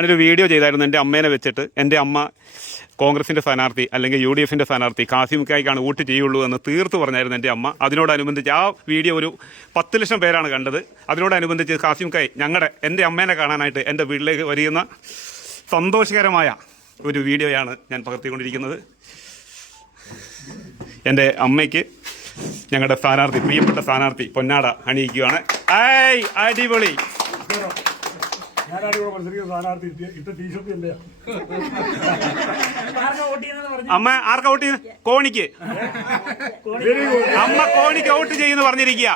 ഞാനൊരു വീഡിയോ ചെയ്തായിരുന്നു എൻ്റെ അമ്മേനെ വെച്ചിട്ട്. എൻ്റെ അമ്മ കോൺഗ്രസിൻ്റെ സ്ഥാനാർത്ഥി അല്ലെങ്കിൽ UDFൻ്റെ സ്ഥാനാർത്ഥി കാസിമുക്കായിക്കാണ് വോട്ട് ചെയ്യുള്ളൂ എന്ന് തീർത്ത് പറഞ്ഞായിരുന്നു എൻ്റെ അമ്മ. അതിനോടനുബന്ധിച്ച് ആ വീഡിയോ ഒരു 10 ലക്ഷം പേരാണ് കണ്ടത്. അതിനോടനുബന്ധിച്ച് കാസിമുക്കായി എൻ്റെ അമ്മേനെ കാണാനായിട്ട് എൻ്റെ വീട്ടിലേക്ക് വരുന്ന സന്തോഷകരമായ ഒരു വീഡിയോയാണ് ഞാൻ പകർത്തിക്കൊണ്ടിരിക്കുന്നത്. എൻ്റെ അമ്മയ്ക്ക് ഞങ്ങളുടെ സ്ഥാനാർത്ഥി, പ്രിയപ്പെട്ട സ്ഥാനാർത്ഥി പൊന്നാട അണിയിക്കുകയാണ്. അടിപൊളി. അമ്മ ആർക്കാ വോട്ട് ചെയ്യുന്നത്? കോണിക്ക്. അമ്മ കോണിക്ക് വോട്ട് ചെയ്യുന്നു പറഞ്ഞിരിക്കുക.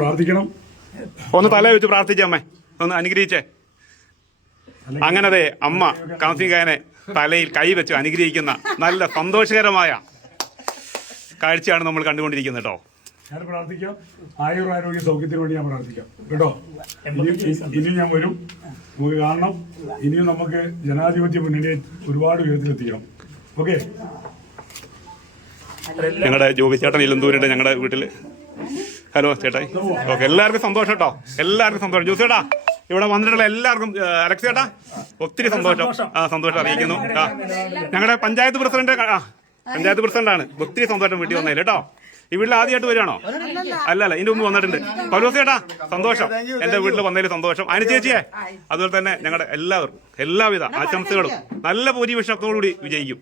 പ്രാർത്ഥിക്കണം. ഒന്ന് തല വെച്ച് പ്രാർത്ഥിച്ചേ അമ്മേ, ഒന്ന് അനുഗ്രഹിച്ചേ. അങ്ങനതെ അമ്മ കാസിമുക്കായനെ തലയിൽ കൈവച്ച് അനുഗ്രഹിക്കുന്ന നല്ല സന്തോഷകരമായ കാഴ്ചയാണ് നമ്മൾ കണ്ടുകൊണ്ടിരിക്കുന്നത് കേട്ടോ. ഞാൻ പ്രാർത്ഥിക്കാം, ആയുരാരോഗ്യ സൗഖ്യത്തിന് വേണ്ടി ഞാൻ പ്രാർത്ഥിക്കാം കേട്ടോ. ഇനിയും ഞാൻ വരും, നമുക്ക് കാണണം. ഇനിയും നമുക്ക് ജനാധിപത്യ മുന്നണിയെ ഒരുപാട് ഉയരത്തിലെത്തിക്കണം. ഓക്കെ. ഞങ്ങളുടെ ജോബി ചേട്ടൻ ഇലന്തൂരുണ്ട് ഞങ്ങളുടെ വീട്ടിൽ. ഹലോ ചേട്ടായി. ഓക്കെ, എല്ലാവർക്കും സന്തോഷം കേട്ടോ, എല്ലാവർക്കും സന്തോഷം. ജോസ് ചേട്ടാ ഇവിടെ വന്നിട്ടുള്ള എല്ലാവർക്കും, അലക്സ് ചേട്ടാ ഒത്തിരി സന്തോഷം. സന്തോഷം അറിയിക്കുന്നു. ഞങ്ങളുടെ പഞ്ചായത്ത് പ്രസിഡന്റാണ്. ഒത്തിരി സന്തോഷം വീട്ടിൽ വന്നതിൽ കേട്ടോ. ഈ വീട്ടിൽ ആദ്യമായിട്ട് വരികയാണോ? അല്ലല്ല, ഇതിന്റെ മുമ്പ് വന്നിട്ടുണ്ട്. പൗലോസ് ചേട്ടാ സന്തോഷം, എന്റെ വീട്ടിൽ വന്നതിൽ സന്തോഷം. അതിന് ചേച്ചിയെ അതുപോലെ തന്നെ ഞങ്ങളുടെ എല്ലാവർക്കും എല്ലാവിധ ആശംസകളും. നല്ല ഭൂരിപക്ഷത്തോടുകൂടി വിജയിക്കും.